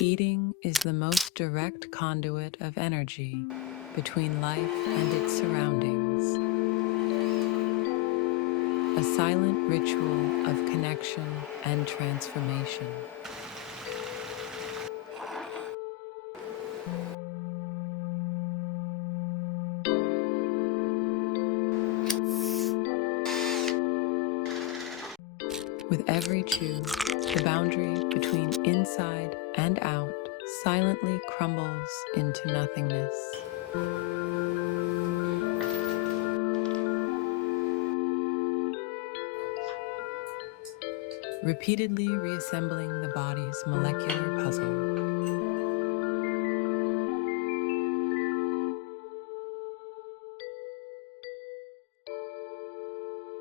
Eating is the most direct conduit of energy between life and its surroundings, a silent ritual of connection and transformation. With every chew, the boundary between inside and out silently crumbles into nothingness. Repeatedly reassembling the body's molecular puzzle.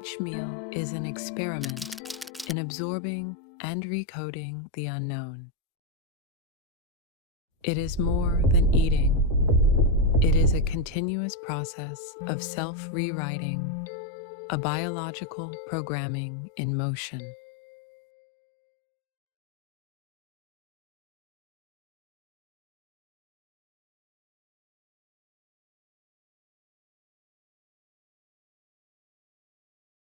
Each meal is an experiment in absorbing and recoding the unknown. It is more than eating. It is a continuous process of self-rewriting, a biological programming in motion.